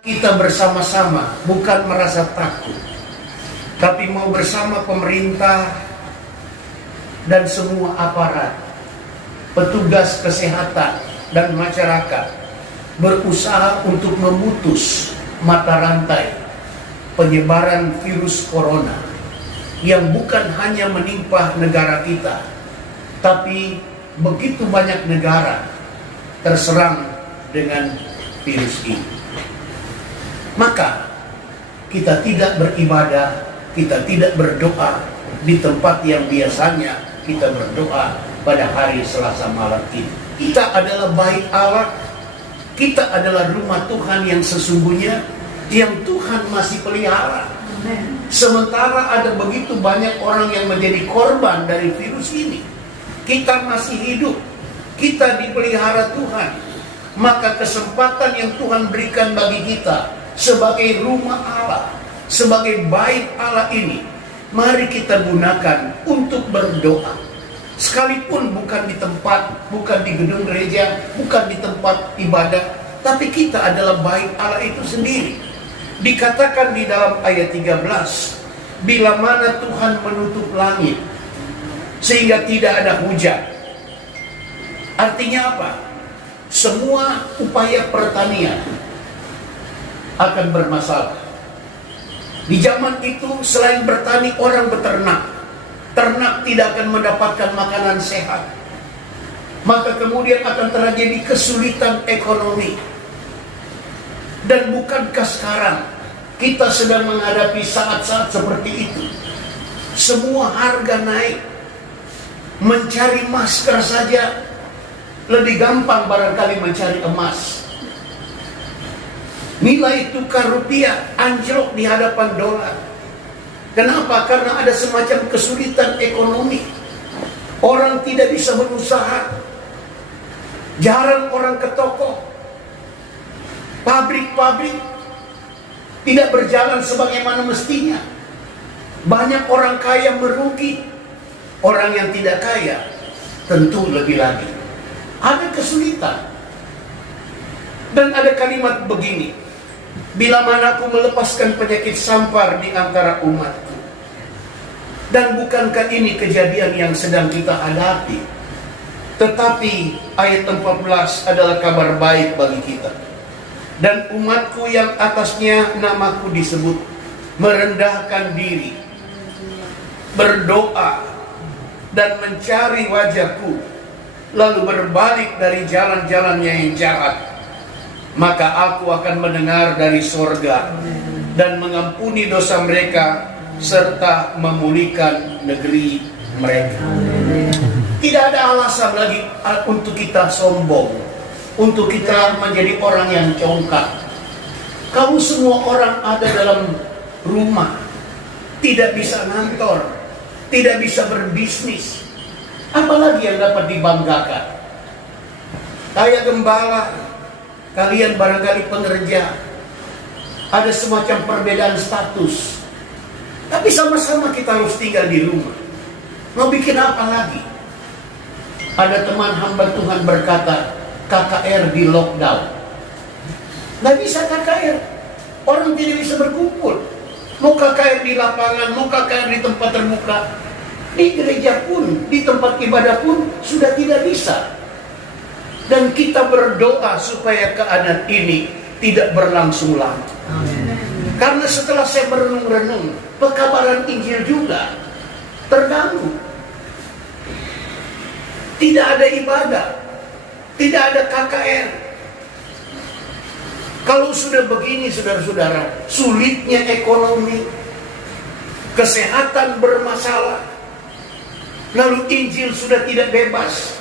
Kita bersama-sama, bukan merasa takut, tapi mau bersama pemerintah dan semua aparat, petugas kesehatan dan masyarakat berusaha untuk memutus mata rantai penyebaran virus corona yang bukan hanya menimpa negara kita, tapi begitu banyak negara terserang dengan virus ini. Maka kita tidak beribadah, kita tidak berdoa di tempat yang biasanya kita berdoa pada hari Selasa malam ini. Kita adalah bait Allah, kita adalah rumah Tuhan yang sesungguhnya, yang Tuhan masih pelihara. Sementara ada begitu banyak orang yang menjadi korban dari virus ini, kita masih hidup, kita dipelihara Tuhan. Maka kesempatan yang Tuhan berikan bagi kita sebagai rumah Allah, sebagai bait Allah ini, mari kita gunakan untuk berdoa. Sekalipun bukan di tempat, bukan di gedung gereja, bukan di tempat ibadah, tapi kita adalah bait Allah itu sendiri. Dikatakan di dalam ayat 13, bila mana Tuhan menutup langit sehingga tidak ada hujan. Artinya apa? Semua upaya pertanian akan bermasalah. Di zaman itu selain bertani, orang beternak. Ternak tidak akan mendapatkan makanan sehat. Maka kemudian akan terjadi kesulitan ekonomi. Dan bukankah sekarang kita sedang menghadapi saat-saat seperti itu? Semua harga naik. Mencari masker saja lebih gampang barangkali mencari emas. Nilai tukar rupiah anjlok di hadapan dolar. Kenapa? Karena ada semacam kesulitan ekonomi. Orang tidak bisa berusaha. Jarang orang ke toko. Pabrik-pabrik tidak berjalan sebagaimana mestinya. Banyak orang kaya merugi. Orang yang tidak kaya tentu lebih lagi. Ada kesulitan. Dan ada kalimat begini, bila mana aku melepaskan penyakit sampar di antara umatku. Dan bukankah ini kejadian yang sedang kita hadapi? Tetapi ayat 14 adalah kabar baik bagi kita. Dan umatku yang atasnya namaku disebut, merendahkan diri, berdoa, dan mencari wajahku, lalu berbalik dari jalan-jalannya yang jahat, maka aku akan mendengar dari sorga dan mengampuni dosa mereka serta memulihkan negeri mereka. Tidak ada alasan lagi untuk kita sombong, untuk kita menjadi orang yang congkak. Kamu semua orang ada dalam rumah, tidak bisa ngantor, tidak bisa berbisnis. Apalagi yang dapat dibanggakan? Kayak gembala, kalian barangkali pengerja, ada semacam perbedaan status, tapi sama-sama kita harus tinggal di rumah. Mau bikin apa lagi? Ada teman hamba Tuhan berkata, KKR di lockdown. Nggak bisa KKR, orang tidak bisa berkumpul. Mau KKR di lapangan, mau KKR di tempat terbuka, di gereja pun, di tempat ibadah pun sudah tidak bisa. Dan kita berdoa supaya keadaan ini tidak berlangsung lama. Karena setelah saya merenung-renung, pekabaran Injil juga terganggu. Tidak ada ibadah, tidak ada KKR. Kalau sudah begini, saudara-saudara, sulitnya ekonomi, kesehatan bermasalah, lalu Injil sudah tidak bebas.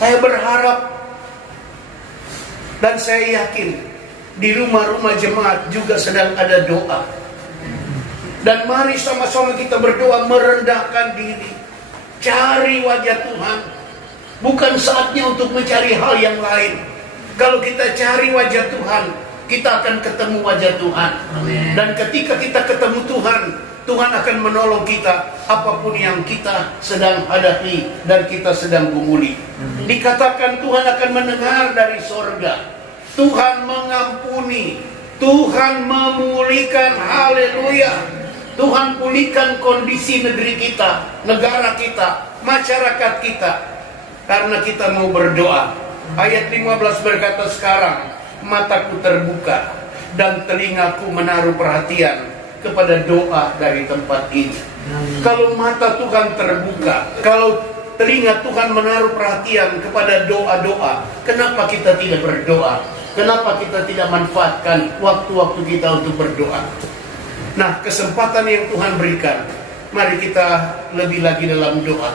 Saya berharap dan saya yakin di rumah-rumah jemaat juga sedang ada doa. Dan mari sama-sama kita berdoa, merendahkan diri, cari wajah Tuhan. Bukan saatnya untuk mencari hal yang lain. Kalau kita cari wajah Tuhan, kita akan ketemu wajah Tuhan. Amen. Dan ketika kita ketemu Tuhan, Tuhan akan menolong kita apapun yang kita sedang hadapi dan kita sedang gumuli. Dikatakan Tuhan akan mendengar dari sorga. Tuhan mengampuni Tuhan memulihkan, haleluya. Tuhan pulihkan kondisi negeri kita, negara kita, masyarakat kita, karena kita mau berdoa. Ayat 15 berkata, sekarang mataku terbuka dan telingaku menaruh perhatian kepada doa dari tempat ini. Kalau mata Tuhan terbuka, kalau telinga Tuhan menaruh perhatian kepada doa-doa, kenapa kita tidak berdoa? Kenapa kita tidak manfaatkan waktu-waktu kita untuk berdoa? Nah, kesempatan yang Tuhan berikan, mari kita lebih lagi dalam doa.